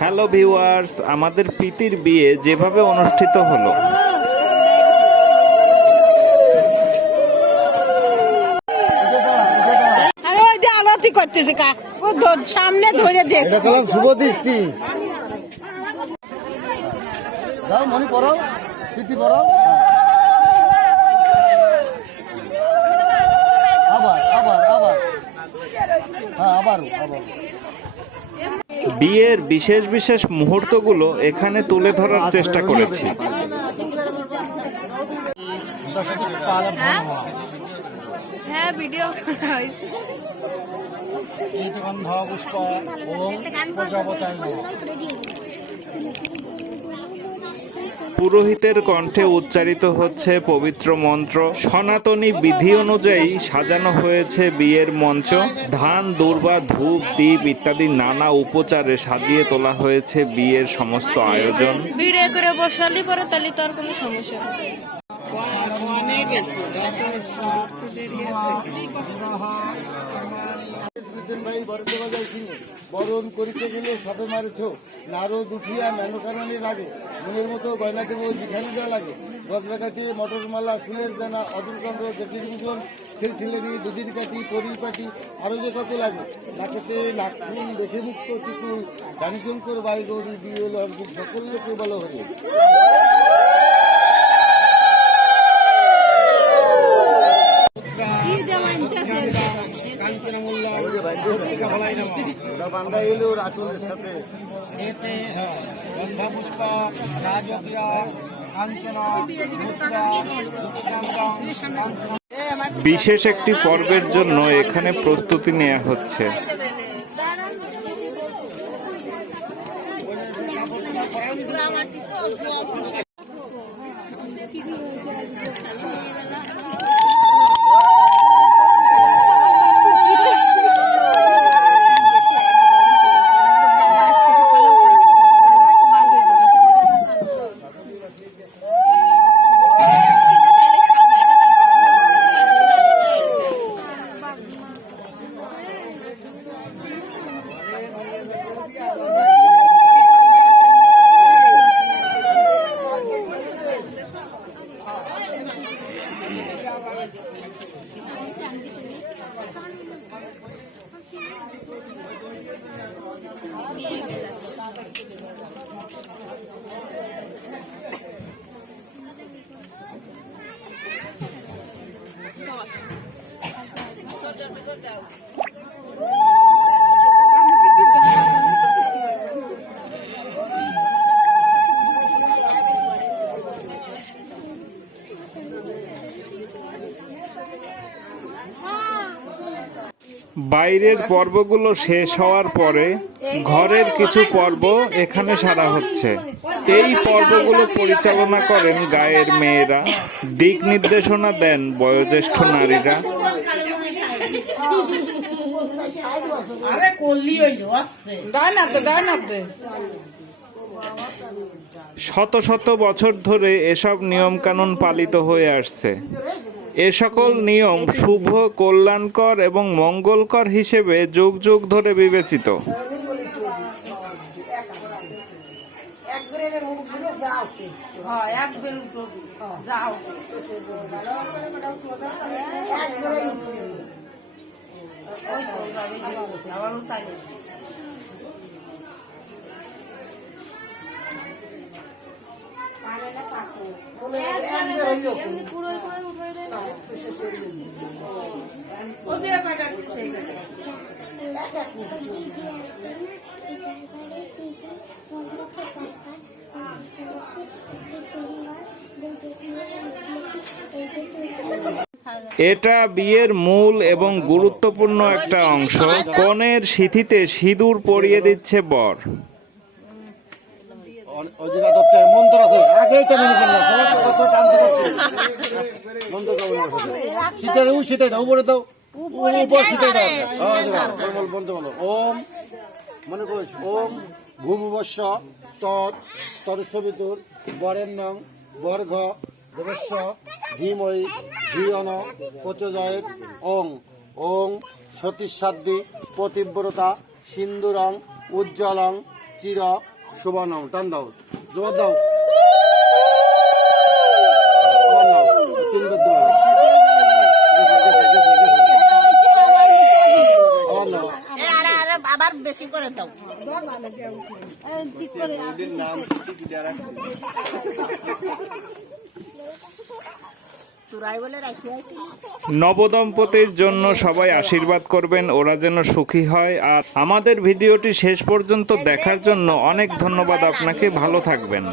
Hello viewers, আমাদের প্রীতির বিয়ে যেভাবে অনুষ্ঠিত হলো, করতেছে কা ও সামনে ধরে দেখ এটা কলম শুভ দৃষ্টি দাও মনি করো প্রীতি করো আবার আবার আবার হ্যাঁ আবার আবার বিয়ের বিশেষ বিশেষ মুহূর্তগুলো এখানে তুলে ধরার চেষ্টা করেছি। হ্যাঁ ভিডিও পুরোহিতের কণ্ঠে উচ্চারিত হচ্ছে পবিত্র মন্ত্র। সনাতনী বিধি অনুযায়ী সাজানো হয়েছে বিয়ের মঞ্চ। ধান, দূর্বা, ধূপ, দীপ ইত্যাদি নানা উপচারে সাজিয়ে তোলা হয়েছে বিয়ের সমস্ত আয়োজন। ভিডিও করে বসালি পরে তাহলে তো আর কোনো সমস্যা নেই। বরণ করিতে গেলে সবে মারেছ নারদ উঠিয়া মেনকারণের লাগে মনের মতো গয়না কেবল যেখানে দেওয়া লাগে গজরা কাটি মটর মালা ফুলের দানা অদূরকাণ্ড জটির ভূষণ ছেলেরি দুদিন কাটি পরিপাটি আরো যে কত লাগে নাকেতে নাকফুল দেখে মুক্ত টিকুল দানিশঙ্কর বাই গৌরী বিয়ে হলো অর্জুন সকল লোকে বলো হলে বান্ধা এলো আচলের সাথে বিশেষ একটি পর্বের জন্য এখানে প্রস্তুতি নেওয়া হচ্ছে। বাইরের পর্বগুলো শেষ হওয়ার পরে ঘরের কিছু পর্ব এখানে সারা হচ্ছে। এই পর্বগুলো পরিচালনা করেন গায়ের মেয়েরা, দিক নির্দেশনা দেন বয়োজ্যেষ্ঠ নারীরা। শত শত বছর ধরে এসব নিয়মকানুন পালিত হয়ে আসছে। এ সকল নিয়ম শুভ, কল্যাণকর এবং মঙ্গলকর হিসেবে যুগ যুগ ধরে বিবেচিত। এটা বিয়ের মূল এবং গুরুত্বপূর্ণ একটা অংশ। কনের সিঁথিতে সিঁদুর পরিয়ে দিচ্ছে বর। ওম মনে করিস ওম ভূভুবস্য তৎ তরস্বিতুর বরেণ্যং বর্ঘ দেবস্য ধীমহি ধিয়ন প্রচোদয়েৎ ওং ওং সতীসাধ্বী পতিব্রতা সিন্দুরং উজ্জ্বলং চির শোভনম। টান দাও, জোর দাও। আবার নাও, 3 বার দাও। আবার নাও। আবার বেশি করে দাও। নাম চুরাই বলে রাখি আছি। নবদম্পতির জন্য সবাই আশীর্বাদ করবেন, ওরা যেন সুখী হয়। আর আমাদের ভিডিওটি শেষ পর্যন্ত দেখার জন্য অনেক ধন্যবাদ আপনাকে। ভালো থাকবেন।